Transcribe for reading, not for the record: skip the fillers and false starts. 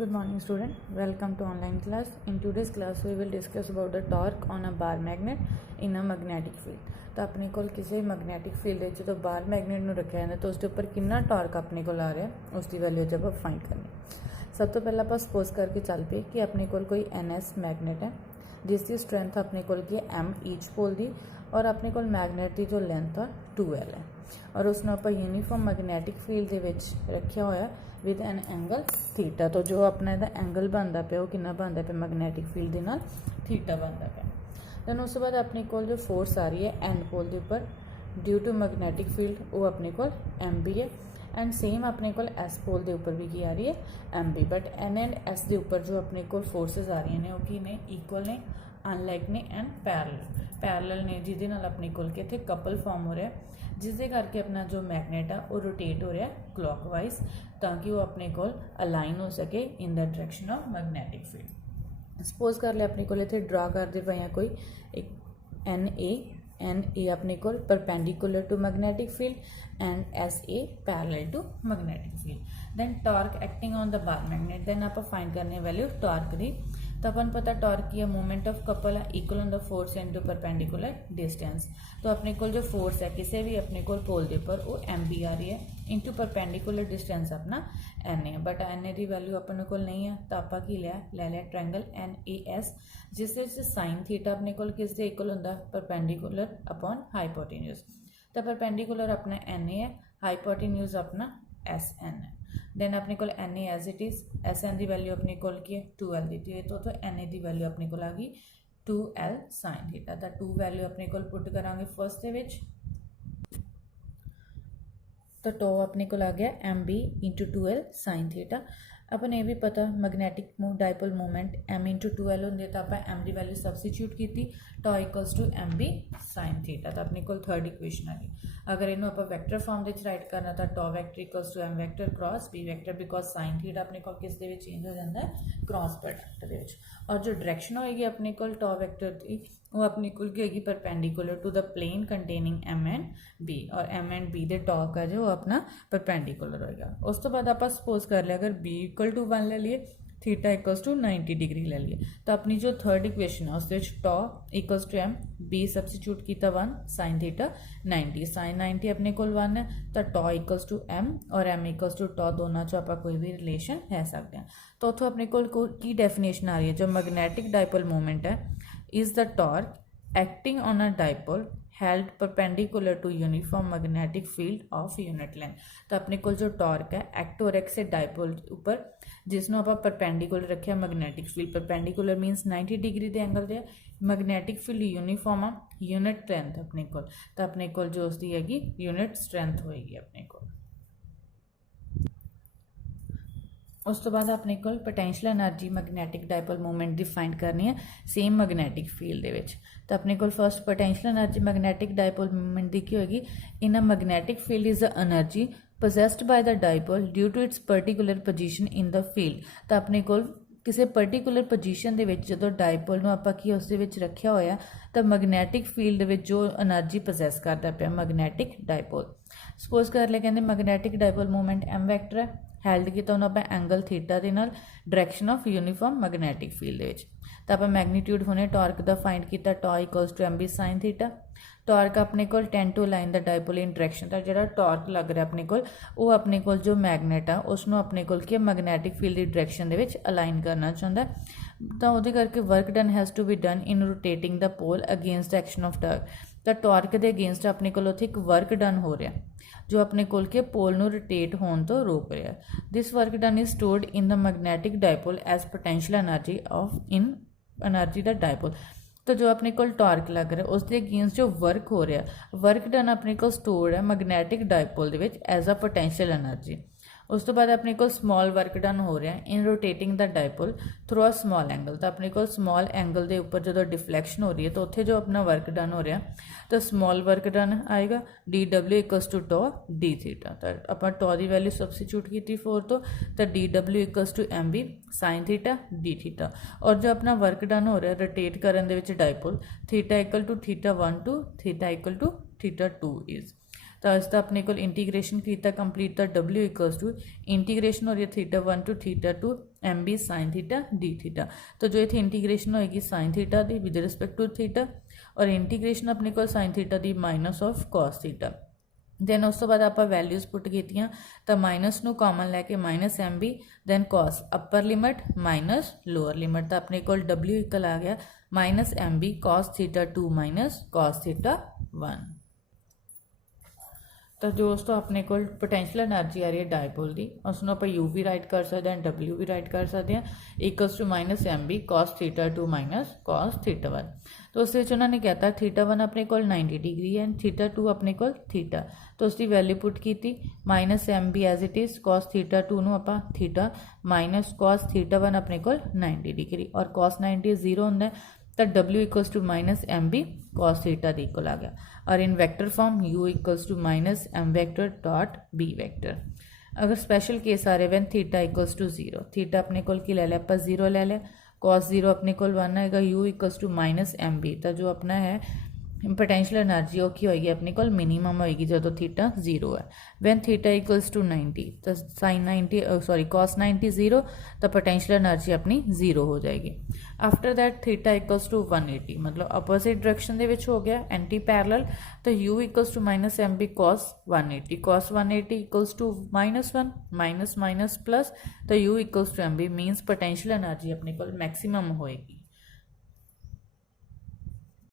Good morning student, welcome to online class. In today's class we will discuss about the torque on a bar magnet in a magnetic field. तो अपने को किसी magnetic field है जो बार magnet में रखा जाता तो उसके उपर कितना टॉर्क अपने को आ रहा है उसकी वैल्यू जब आप फाइंड करनी। सब तो पहले आप सपोज करके चल पे कि अपने को कोई NS मैगनेट है जिसकी स्ट्रेंथ अपने को की M ईच पोल दी और अपने को मैगनेट की जो लेंथ है 2L है और उसने आप यूनीफॉर्म मैगनैटिक फील्ड के रखा होया विद एन एंगल थीटा। तो जो अपना यदा एंगल बनता पे वो कितना बनता पे मैगनैटिक फील्ड के नाल थीटा बनता पे। दैन उस बाद अपने को जो फोर्स आ रही है एन पोल के उपर ड्यू टू मैगनैटिक फील्ड वो अपने को MB है एंड सेम अपने को S पोल के उपर भी की आ रही है MB। But N and S के उपर जो अपने को फोर्सेस आ रही ने वो की ने इक्वल ने अनलाइक ने एंड पैरल ने जिसदे नाल अपने को इत्थे कपल फॉर्म हो रहा है जिसके करके अपना जो मैगनेट है वो रोटेट हो रहा है क्लॉकवाइज ताकि वो अपने को अलाइन हो सके in the direction of magnetic field. Suppose कर ले अपने को इत्थे ड्रा करते पे कोई एक NA अपने को perpendicular to magnetic field and SA parallel to magnetic field. Then torque acting on the bar magnet. Then आप फाइंड करने वैल्यू टॉर्क की। तो अपन पता टॉर्क की है मूवमेंट ऑफ कपल है equal on the force into perpendicular distance. तो अपने को जो फोर्स है किसी भी अपने को पोल के उपर वो MB आ रही है इनटू परपेंडिकुलर डिस्टेंस अपना NA। बट NA की वैल्यू अपने को नहीं है तो आप ले लिया ट्रायंगल NAS जिस साइन थीटा अपने को किस इक्वल होंगे परपेंडिकुलर अपॉन हाइपोटेन्यूज। तो परपेंडिकुलर अपना NA है हाइपोटेन्यूज अपना SN है। दैन अपने को NA as it is SN की वैल्यू अपने को की है 2L दी है तो NA की वैल्यू अपने को आ गई 2L साइन थीटा। तो 2 वैल्यू अपने को पुट करांगे फर्स्ट दे विच तो टो अपने को आ गया MB into 2L sine theta. अपन ये भी पता magnetic dipole movement M into 2L होंगे तो आप M की वैल्यू सबस्टिट्यूट की tau equals to MB sine theta. तो अपने को थर्ड इक्वेशन आ गई। अगर इन्हों आप वैक्टर फॉर्म में राइट करना तो tau vector equals to M vector cross B vector because sine theta अपने को किस दे चेंज हो जाता है क्रॉस प्रोडक्ट के। और जो डायरेक्शन होएगी अपने को टॉ वैक्टर की वो अपने को होगी perpendicular to the plane containing M and B और M एंड B दे टॉर्क है जो अपना परपेंडिकुलर होएगा। उस तो बाद आप सपोज कर लिया अगर B इक्वल टू 1 ले लिए थीटा इक्वल्स टू 90 डिग्री ले लिए तो अपनी जो थर्ड इक्वेशन है उसके tau equals to M B substitute किया 1 साइन थीटा 90 साइन 90 अपने को 1 है तो टॉ इक्वल्स टू M और M इक्वल्स टू टॉ दोनों चो आप कोई भी रिलेशन लै सकते हैं। तो उतो अपने को की डेफिनेशन आ रही है जो मैगनैटिक डाइपोल मूवमेंट है is the torque acting on a dipole held perpendicular to uniform magnetic field of unit length। तो अपने को जो टॉर्क है एक्ट हो रहा है डाइपोल ऊपर जिसनों आप परपेंडिकुलर रखे मैगनैटिक फील्ड परपेंडिकुलर मीनस 90 डिग्री के एंगल से मैगनैटिक फील्ड यूनीफॉर्म आ यूनिट स्ट्रेंथ अपने को तो अपने को जो उसकी हैगी यूनिट स्ट्रेंथ होएगी अपने को। उस तो बाद अपने को potential energy magnetic dipole movement की फाइंड करनी है सेम मैगनैटिक फील्ड के विच। तो अपने को first potential energy magnetic dipole movement की होगी in a magnetic field is the energy possessed by the dipole due to its particular position in the field। तो अपने को किसी पर्टिकुलर पोजीशन के जो डाइपोल आप उस रखा होया तो मैगनैटिक फील्ड में जो एनर्जी पोसैस करता पाया मैगनैटिक डाइपोल। सपोज कर लिया कहते magnetic dipole movement M vector है हैल्ड किया उन्होंने आप एंगल थीटा के नाल direction of uniform magnetic field तो आप मैगनीट्यूड होने टॉर्क का फाइंड किया tau equals to MB sine theta. Torque अपने को 10 to line the dipole in direction तो जो टॉर्क लग रहा अपने को वो अपने को जो मैगनेट आ उसनों अपने को कि मैगनैटिक फील्ड की डायरेक्शन के अलाइन करना चाहता है तो वो करके work done has to be done in rotating the pole against the action of torque. तो टॉर्क के अगेंस्ट अपने को एक वर्क डन हो रहा जो अपने को के पोल में रोटेट होने तो रोक रहा। This work done is stored in the magnetic dipole as potential energy of in energy the dipole. तो जो अपने को टॉर्क लग रहा है उसके अगेंस्ट जो वर्क हो रहा वर्क डन अपने को स्टोर्ड है magnetic dipole as a potential energy. उस तो बाद अपने को स्मॉल वर्क डन हो रहा है इन rotating the dipole through a small angle. तो अपने को स्मॉल एंगल के उपर जो डिफ्लैक्शन हो रही है तो उत्थे जो अपना वर्क डन हो रहा तो स्मॉल वर्क डन आएगा DW equals to tau D theta. तो आप टॉ की वैल्यू सबस्टिट्यूट की 4 तो DW equals to MB sine theta D theta. और जो अपना वर्क डन हो रहा है रोटेट करने dipole theta equal to theta 1 to theta equal to theta 2 is तो इसका अपने को इंटीग्रेशन किया कंप्लीट, तो W इक्वल्स टू इंटीग्रेशन हो रही है θ1 to θ2 MB sin theta d theta. तो जो इतने इंटीग्रेशन होएगी sin थीटा की विद रिस्पेक्ट टू थीटा, और इंटीग्रेशन अपने को sin थीटा की minus of cos theta. Then उस तो बाद आप वैल्यूज़ पुट कीतियां, तो माइनस नू कॉमन लैके minus MB, then cos upper limit minus lower limit, तो अपने को W इक्वल आ गया minus MB cos θ2 minus cos θ1। तो दोस्तों अपने को पोटेंशियल एनर्जी आ रही है डायपोल की, उसनों आप U भी राइट कर सकते हैं, W भी राइट कर सकते हैं, equals to minus MB cos θ2 minus cos θ1। तो उस उन्होंने कहता θ1 अपने को 90 डिग्री है, θ2 अपने को थीटा, तो उसकी वैल्यू पुट की minus MB as it is cos θ2 नूं आपां थीटा माइनस cos θ1 अपने को 90 डिग्री, और cos 90 0 होंगे, तो W equals to minus MB cos theta के इक्वल आ गया। और in vector form U equals to minus M vector dot B vector. अगर स्पेशल केस आ रहे when theta equals to 0, theta अपने को की ले लिया आप 0 ले लिया, cos 0 अपने को 1 आएगा, U equals to minus MB, तो जो अपना है पोटेंशियल एनर्जी की होगी अपने को मिनीमम होगी जो थीटा 0 है। वैन थीटा इक्वल्स टू 90, तो साइन 90 सॉरी cos 90 0, तो पोटेंशियल एनर्जी अपनी 0 हो जाएगी। After that theta equals to 180, मतलब अपोजिट डायरेक्शन दे विच हो गया एंटी पैरल, तो U equals to minus MB cos 180, cos 180 equals to -1 minus minus plus, तो U equals to MB minus potential energy अपने को मैक्सिमम होएगी।